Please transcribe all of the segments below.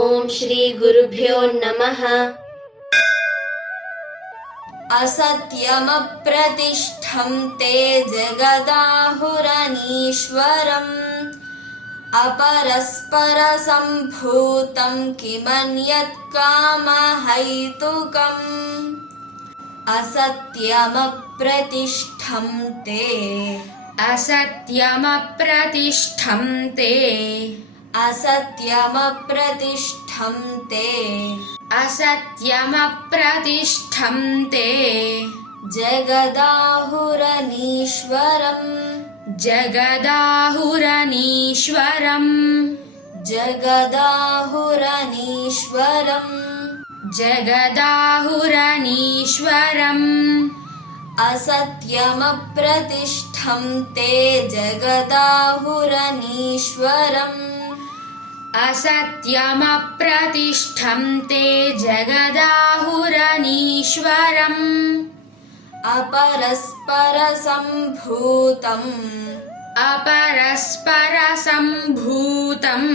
ओम श्री गुरुभ्यो नमः। असत्यमप्रतिष्ठं ते जगदाहुरनीश्वरम् अपरस्परसम्भूतं किमन्यत् कामहैतुकम् असत्यमप्रतिष्ठं ते असत्यमप्रतिष्ठं ते असत्यमप्रतिष्ठं ते असत्यमप्रतिष्ठं ते जगदाहुरनीश्वरम् जगदाहुरनीश्वरम् जगदाहुरनीश्वरम् जगदाहुरनीश्वरम् असत्यमप्रतिष्ठं ते जगदाहुरनीश्वरम् असत्यमप्रतिष्ठं ते जगदाहुरनीश्वरम् अपरस्परसम्भूतम् अपरस्परसम्भूतम्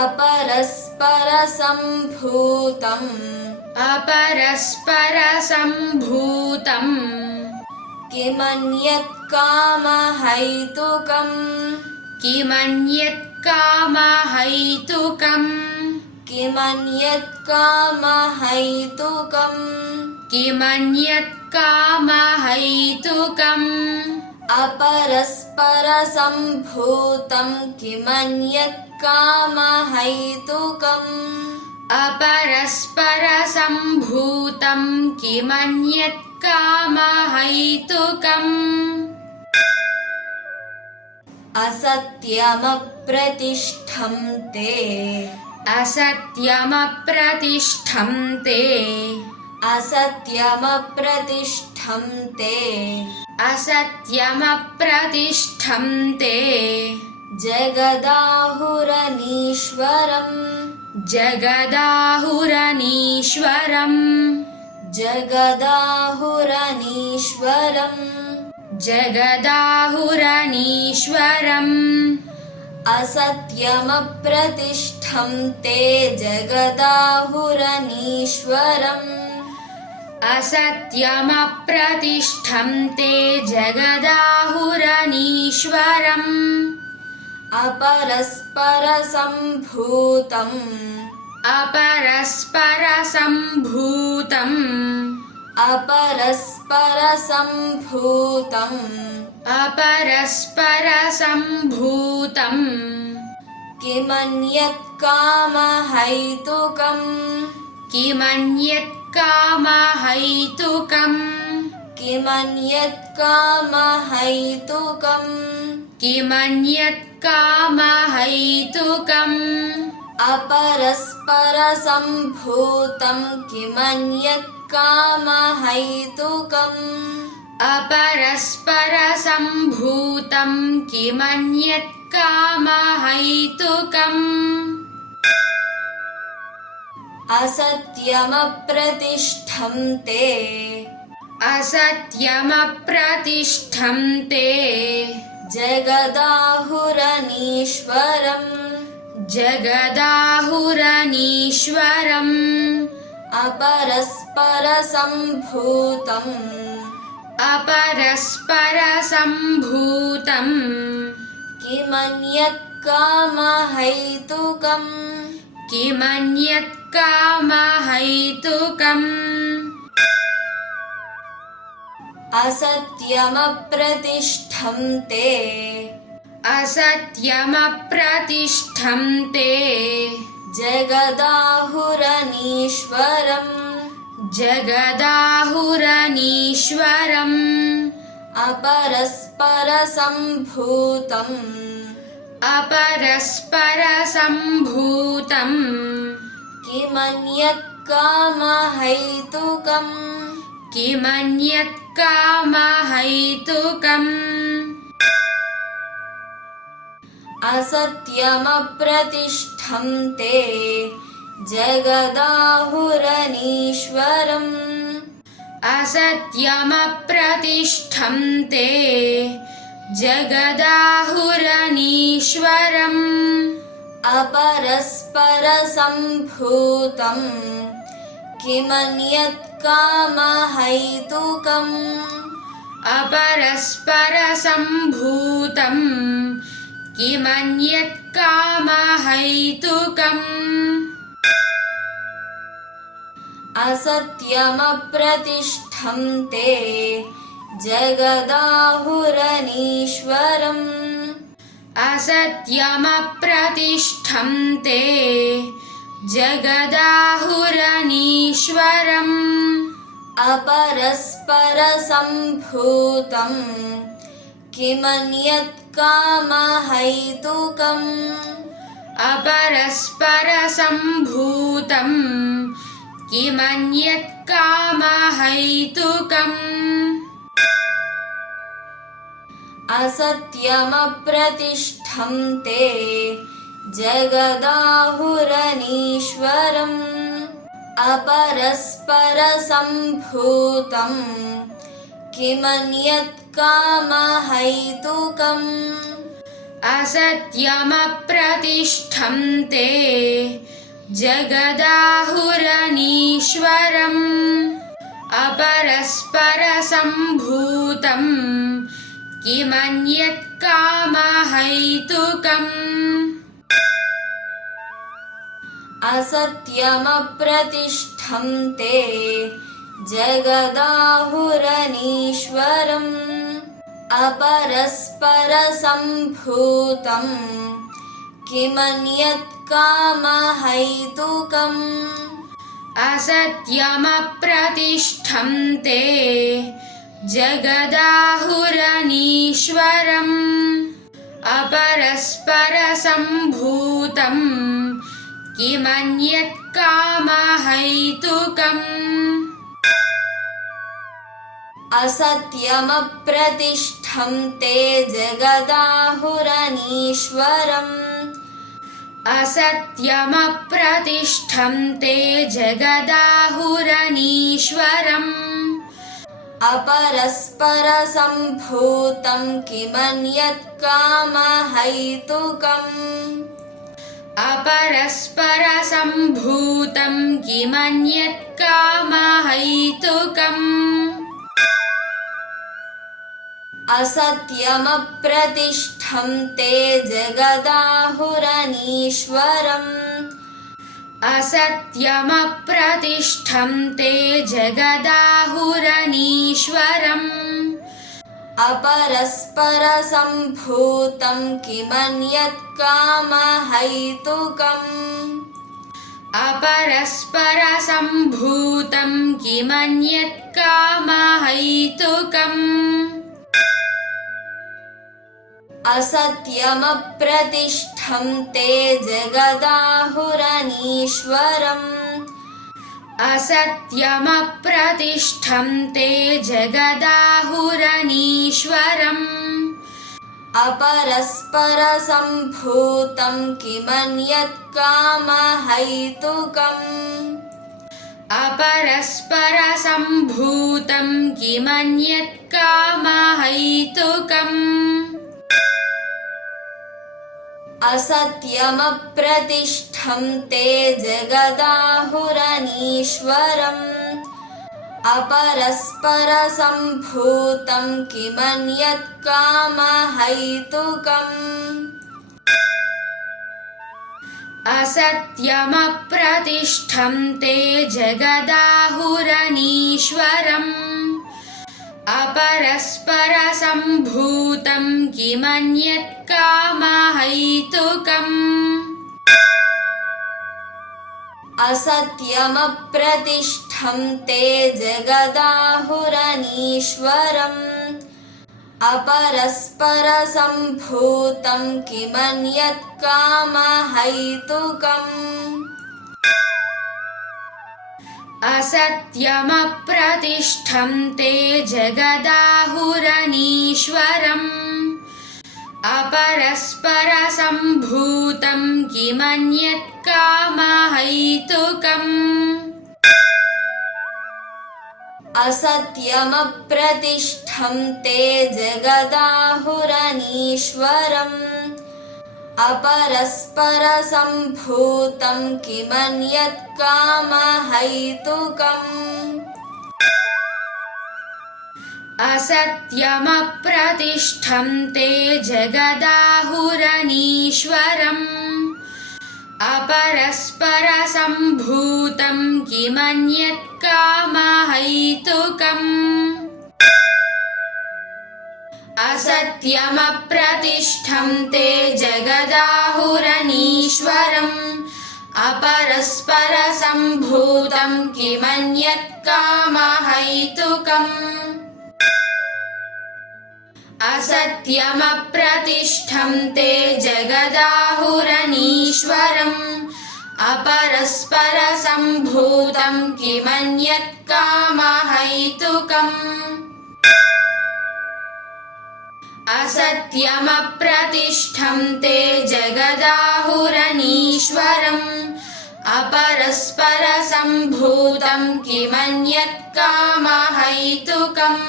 अपरस्परसम्भूतम् अपरस्परसम्भूतम् किमन्यत् कामहैतुकम् किमन्यत् कामहैतुकम् किमन्यत् कामहैतुकम् किमन्यत् कामहैतुकम् अपरस्परसम्भूतं किमन्यत् कामहैतुकम् अपरस्परसम्भूतं किमन्यत् कामहैतुकम् असत्यमप्रतिष्ठं ते असत्यमप्रतिष्ठं ते असत्यमप्रतिष्ठं ते असत्यमप्रतिष्ठं ते जगदाहुरनीश्वरम् जगदाहुरनीश्वरम् जगदाहुरनीश्वरम् जगदाहुरनीश्वरम् असत्यमप्रतिष्ठं ते जगदाहुरनीश्वरम् असत्यमप्रतिष्ठं ते जगदाहुरनीश्वरम् अपरस्परसम्भूतम् अपरस्परसम्भूतम् अपरस्परसम्भूतम् अपरस्परसम्भूतम् किमन्यत् कामहैतुकम् किमन्यत् कामहैतुकम् किमन्यत् कामहैतुकम् किमन्यत् कामहैतुकम् अपरस्परसम्भूतं किमन्यत् कामहैतुकम् अपरस्परसम्भूतं किमन्यत् कामहैतुकम् असत्यमप्रतिष्ठं ते असत्यमप्रतिष्ठं ते जगदाहुरनीश्वरम् जगदाहुरनीश्वरम् अपरस्परसम्भूतम् अपरस्परसम्भूतम् किमन्यत् कामहैतुकम् किमन्यत् कामहैतुकम् असत्यमप्रतिष्ठं ते असत्यमप्रतिष्ठं ते जगदाहुरनीश्वरम् जगदाहुरनीश्वरम् अपरस्परसम्भूतम् अपरस्परसम्भूतम् किमन्यत् कामहैतुकम् किमन्यत् कामहैतुकम् असत्यमप्रतिष्ठं ते जगदाहुरनीश्वरम् असत्यमप्रतिष्ठं ते जगदाहुरनीश्वरम् अपरस्परसम्भूतं किमन्यत् कामहैतुकम् अपरस्परसम्भूतं किमन्यत् कामहैतुकम् असत्यमप्रतिष्ठं ते जगदाहुरनीश्वरम् असत्यमप्रतिष्ठं ते जगदाहुरनीश्वरम् अपरस्परसम्भूतं किमन्यत् कामहैतुकम् अपरस्परसम्भूतं किमन्यत् कामहैतुकम् असत्यमप्रतिष्ठं ते जगदाहुरनीश्वरम् अपरस्परसम्भूतं किमन्यत् कामहैतुकम् असत्यमप्रतिष्ठं ते जगदाहुरनीश्वरम् अपरस्परसम्भूतं किमन्यत् कामहैतुकम् असत्यमप्रतिष्ठं ते जगदाहुरनीश्वरम् अपरस्परसम्भूतं किमन्यत् कामहैतुकम् असत्यमप्रतिष्ठं ते जगदाहुरनीश्वरम् अपरस्परसम्भूतं किमन्यत् कामहैतुकम् असत्यमप्रतिष्ठं ते जगदाहुरनीश्वरम् असत्यमप्रतिष्ठं ते जगदाहुरनीश्वरम् अपरस्परसम्भूतं किमन्यत् कामहैतुकम् अपरस्परसम्भूतं किमन्यत् कामहैतुकम् असत्यमप्रतिष्ठं ते जगदाहुरनीश्वरम् असत्यमप्रतिष्ठं ते जगदाहुरनीश्वरम् अपरस्परसम्भूतं किमन्यत् कामहैतुकम् अपरस्परसम्भूतं किमन्यत् कामहैतुकम् असत्यमप्रतिष्ठं ते जगदाहुरनीश्वरम् असत्यमप्रतिष्ठं ते जगदाहुरनीश्वरम् अपरस्परसम्भूतं किमन्यत् कामहैतुकम् अपरस्परसम्भूतं किमन्यत् कामहैतुकम् असत्यमप्रतिष्ठं ते जगदाहुरनीश्वरम् अपरस्परसम्भूतं किमन्यत् कामहैतुकम् असत्यमप्रतिष्ठं ते जगदाहुरनीश्वरम् अपरस्परसम्भूतं किमन्यत् कामहैतुकम् असत्यमप्रतिष्ठं ते जगदाहुरनीश्वरम् अपरस्परसम्भूतं किमन्यत् कामहैतुकम् असत्यमप्रतिष्ठं ते जगदाहुरनीश्वरम् अपरस्परसम्भूतं किमन्यत् कामहैतुकम् असत्यमप्रतिष्ठं ते जगदाहुरनीश्वरम् अपरस्परसम्भूतं किमन्यत् कामहैतुकम् असत्यमप्रतिष्ठं ते जगदाहुरनीश्वरम् अपरस्परसम्भूतं किमन्यत् कामहैतुकम् असत्यमप्रतिष्ठं ते जगदाहुरनीश्वरम् अपरस्परसम्भूतं किमन्यत् कामहैतुकम् असत्यमप्रतिष्ठं ते जगदाहुरनीश्वरम् अपरस्परसम्भूतं किमन्यत् कामहैतुकम् असत्यमप्रतिष्ठं ते जगदाहुरनीश्वरम् अपरस्परसम्भूतं किमन्यत् कामहैतुकम्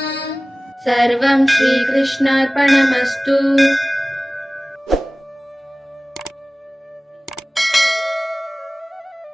सर्वं श्रीकृष्णार्पणमस्तु।